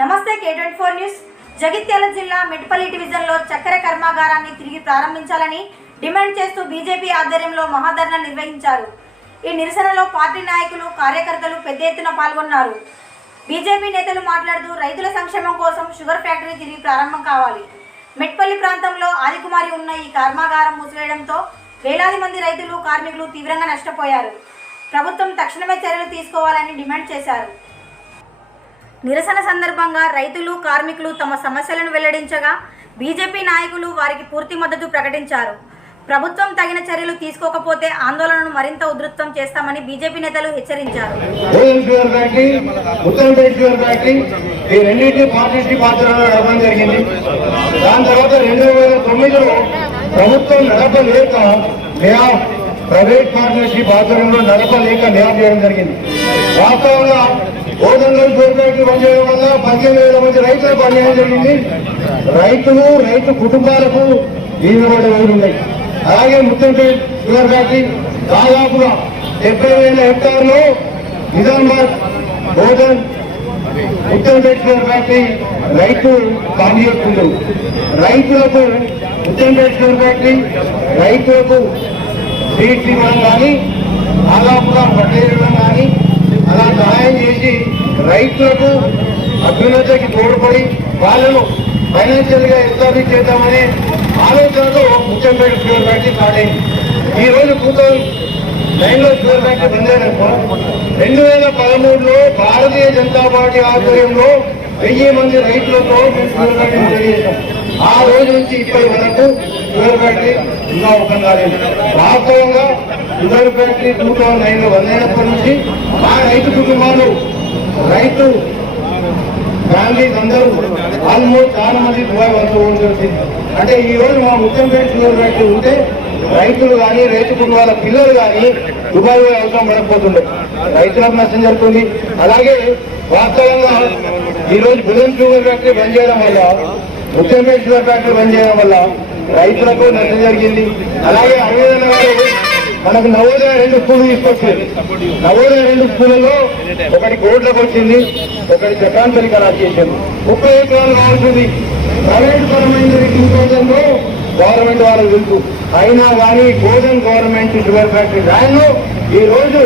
నమస్తే K twenty four news Jagtial జిల్లా మెట్పల్లి డివిజన్లో చక్కెర కర్మాగారాన్ని తిరిగి ప్రారంభించాలని డిమాండ్ చేస్తూ బీజేపీ ఆధ్వర్యంలో మహాధర్ణ నిర్వహించారు. ఈ నిరసనలో పార్టీ నాయకులు కార్యకర్తలు పెద్ద ఎత్తున పాల్గొన్నారు. బీజేపీ నేతలు మాట్లాడుతూ రైతుల సంక్షేమం కోసం షుగర్ ఫ్యాక్టరీ తిరిగి ప్రారంభం కావాలి. మెట్పల్లి ప్రాంతంలో ఆదికుమారి ఉన్న ఈ కర్మాగారం మూసివేయడంతో వేలాది మంది రైతులు కార్మికులు తీవ్రంగా నష్టపోయారు. ప్రభుత్వం తక్షణమే చర్యలు తీసుకోవాలని డిమాండ్ చేశారు. నిరసన సందర్భంగా రైతులు కార్మికులు తమ సమస్యలను వెల్లడించగా బీజేపీ నాయకులు వారికి పూర్తి మద్దతు ప్రకటించారు. ప్రభుత్వం తగిన చర్యలు తీసుకోకపోతే ఆందోళనను మరింత ఉధృతం చేస్తామని బీజేపీ నేతలు హెచ్చరించారు. ఈ రెండింటి జరిగింది. దాని తర్వాత రెండు వేల తొమ్మిదిలో ప్రభుత్వం నడపలేక ప్రైవేట్ పార్ట్నర్షిప్ ఆధ్వర్యంలో నడపలేక నియా చేయడం జరిగింది. వాస్తవంగా గోధుమలో గవర్నమెంట్ పనిచేయడం వల్ల పదిహేను వేల మంది రైతులకు అన్యాయం జరిగింది. రైతులు రైతు కుటుంబాలకు దీనిపడే రోజులు ఉన్నాయి. అలాగే ముత్తంపేట షుగర్ ఫ్యాక్టరీ దాదాపుగా డెబ్బై వేల హెక్టార్లు నిజామాబాద్ బోధన్ ముత్తంపేట్ షుగర్ ఫ్యాక్టరీ రైతు పనిచేస్తుండ్రు రైతులకు ముత్తంపేట్ షుగర్ ఫ్యాక్టరీ రైతులకు సీడ్స్ ఇవ్వడం కానీ దాదాపుగా పట్టేయడం కానీ అలా సహాయం చేసి రైతులకు అభ్యున్నతికి తోడ్పడి వాళ్ళను ఫైనాన్షియల్గా ఎస్టాబ్లిష్ చేద్దామనే ఆలోచనతో ముచ్చంపేట షుగర్ ఫ్యాక్టరీ స్టార్ట్ అయింది. ఈ రోజు two thousand sugar factory bandh రెండు వేల పదమూడులో భారతీయ జనతా పార్టీ ఆధ్వర్యంలో వెయ్యి మంది రైతులతో మేము షుగర్ ఫ్యాక్టరీ తెలియజేశాం ఆ రోజు నుంచి ఇప్పటి వరకు షుగర్ ఫ్యాక్టరీ ఇంకా ఓపెన్ కాలేదు. వాస్తవంగా షుగర్ ఫ్యాక్టరీ టూ థౌసండ్ నైన్లో బంద్ అయినప్పటి నుంచి మా రైతు కుటుంబాలు రైతు ఫ్యామిలీస్ అందరూ ఆల్మోస్ట్ చాలా మంది దుబాయ్ వంచుకోవాల్సి అంటే ఈ రోజు మా ముఖ్యంపేట షుగర్ ఫ్యాక్టరీ ఉంటే రైతులు కానీ రైతు కుటుంబాల పిల్లలు కానీ దుబాయ్ అవసరం పడకపోతుండే. రైతులకు నష్టం జరుగుతుంది అలాగే వాస్తవంగా ఈ రోజు బులన్ షుగర్ ఫ్యాక్టరీ బంద్ చేయడం వల్ల ముఖ్యంపేట షుగర్ ఫ్యాక్టరీ బంద్ చేయడం వల్ల రైతులకు నష్టం జరిగింది. అలాగే అరవింద్ గారు మనకు నవోదయ రెండు స్కూల్ తీసుకొచ్చింది. నవోదయ రెండు స్కూళ్ళలో ఒకటి కోట్లకు వచ్చింది ఒకటి చట్టాంతరి ఖరాబ్ చేశారు. ముప్పై ఎకరాలు కావాల్సింది. ప్రైవేట్ పరమైన టూ గవర్నమెంట్ వాళ్ళకి తెలుసు అయినా కానీ Bodhan government sugar factory land ఈ రోజు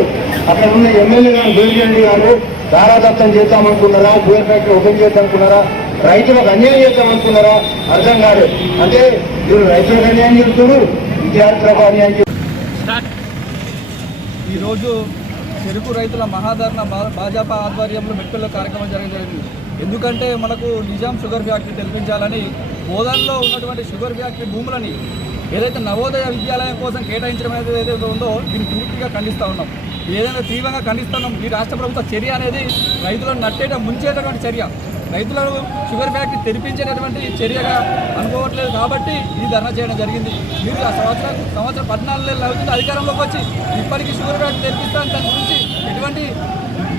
అక్కడ ఉన్న ఎమ్మెల్యే గారు బెల్జండి గారు దారాదత్తం చేద్దామనుకున్నారా షుగర్ ఫ్యాక్టరీ ఓపెన్ చేద్దామనుకున్నారా రైతులకు అన్యాయం చేద్దామనుకున్నారా? అర్థం కాదు. అంటే మీరు రైతులకు అన్యాయం చేస్తున్నారు విద్యార్థులకు అన్యాయం చేస్తున్నారు. ఈరోజు చెరుకు రైతుల మహాధరణ భాజపా ఆధ్వర్యంలో మెట్పల్లో కార్యక్రమం జరగడం జరిగింది ఎందుకంటే మనకు నిజాం షుగర్ ఫ్యాక్టరీ తెలిపించాలని బోధన్లో ఉన్నటువంటి షుగర్ ఫ్యాక్టరీ భూములని ఏదైతే నవోదయ విద్యాలయం కోసం కేటాయించడం అనేది ఏదైతే ఉందో దీన్ని పూర్తిగా ఖండిస్తూ ఉన్నాం. ఏదైనా తీవ్రంగా ఖండిస్తున్నాం ఈ రాష్ట్ర ప్రభుత్వ చర్య అనేది రైతులను నట్టేట ముంచేటటువంటి చర్య. రైతులను షుగర్ ఫ్యాక్టరీ తెరిపించేటటువంటి చర్యగా అనుకోవట్లేదు కాబట్టి ఈ ధర్నా చేయడం జరిగింది. మీరు ఆ సంవత్సరం సంవత్సరం పద్నాలుగు నెలలు అవుతుంది అధికారంలోకి వచ్చి ఇప్పటికీ షుగర్ ఫ్యాక్టరీ తెరిపిస్తాను దాని గురించి ఎటువంటి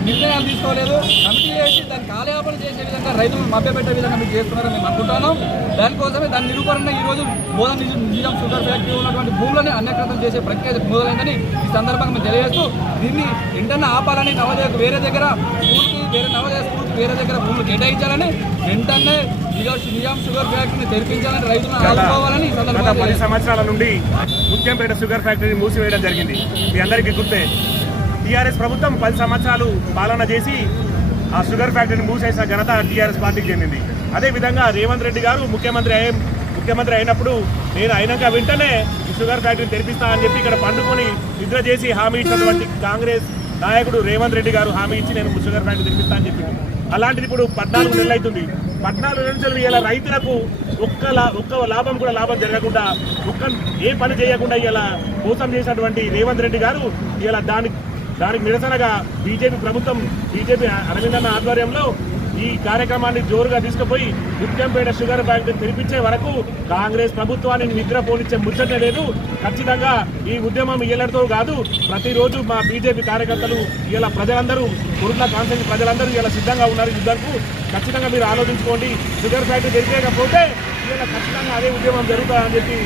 నిర్ణయాలు తీసుకోలేదు. కమిటీ వేసి దాన్ని కాలయాపన చేసే విధంగా రైతులను మభ్యపెట్టే విధంగా మీరు చేస్తున్నారని మేము అనుకుంటాను దానికోసమే దాని నిరూపణ ఈ రోజు బోధన నిజం నిజాం షుగర్ ఫ్యాక్టరీ ఉన్నటువంటి భూములని అన్యక్రతం చేసే ప్రక్రియ మొదలైందని ఈ సందర్భంగా మేము తెలియజేస్తూ దీన్ని వెంటనే ఆపాలని నవోదయకు వేరే దగ్గర స్కూల్కి వేరే నవోదయ స్కూల్కి వేరే దగ్గర భూములు కేటాయించాలని వెంటనే నిజాం షుగర్ ఫ్యాక్టరీని తెరిపించాలని రైతులను ఆదుకోవాలని గత పది సంవత్సరాల నుండి ముత్యంపేట షుగర్ ఫ్యాక్టరీని మూసివేయడం జరిగింది. మీ అందరికీ గుర్తే టీఆర్ఎస్ ప్రభుత్వం పది సంవత్సరాలు పాలన చేసి ఆ షుగర్ ఫ్యాక్టరీని మూసేసిన ఘనత టీఆర్ఎస్ పార్టీకి చెందింది. అదేవిధంగా రేవంత్ రెడ్డి గారు ముఖ్యమంత్రి అయ్యే ముఖ్యమంత్రి అయినప్పుడు నేను అయినాక వెంటనే షుగర్ ఫ్యాక్టరీని తెరిపిస్తా అని చెప్పి ఇక్కడ పండుకొని నిద్ర చేసి హామీ ఇచ్చినటువంటి కాంగ్రెస్ నాయకుడు రేవంత్ రెడ్డి గారు హామీ ఇచ్చి నేను షుగర్ ఫ్యాక్టరీ తెరిపిస్తా అని చెప్పింది అలాంటిది ఇప్పుడు పద్నాలుగు నెలలు అవుతుంది. పద్నాలుగు నెలలు ఇలా రైతులకు ఒక్క ఒక్క లాభం కూడా లాభం జరగకుండా ఒక్క ఏ పని చేయకుండా ఇలా మోసం చేసినటువంటి రేవంత్ రెడ్డి గారు ఇలా దానికి దానికి నిరసనగా బీజేపీ ప్రభుత్వం బీజేపీ అరవిందన్న ఆధ్వర్యంలో ఈ కార్యక్రమాన్ని జోరుగా తీసుకుపోయి ముత్యంపేట షుగర్ బ్యాంక్ తెరిపించే వరకు కాంగ్రెస్ ప్రభుత్వాన్ని నిద్ర పోనిచ్చే ముచ్చటే లేదు. ఖచ్చితంగా ఈ ఉద్యమం ఇయ్యలతో కాదు ప్రతిరోజు మా బీజేపీ కార్యకర్తలు ఇలా ప్రజలందరూ కురుట్ల కాన్సెన్స్ ప్రజలందరూ ఇలా సిద్ధంగా ఉన్నారు యుద్ధానికి ఖచ్చితంగా మీరు ఆలోచించుకోండి షుగర్ ఫ్యాక్టరీ తెరిచేయకపోతే ఇలా ఖచ్చితంగా అదే ఉద్యమం జరుగుతుందని చెప్పి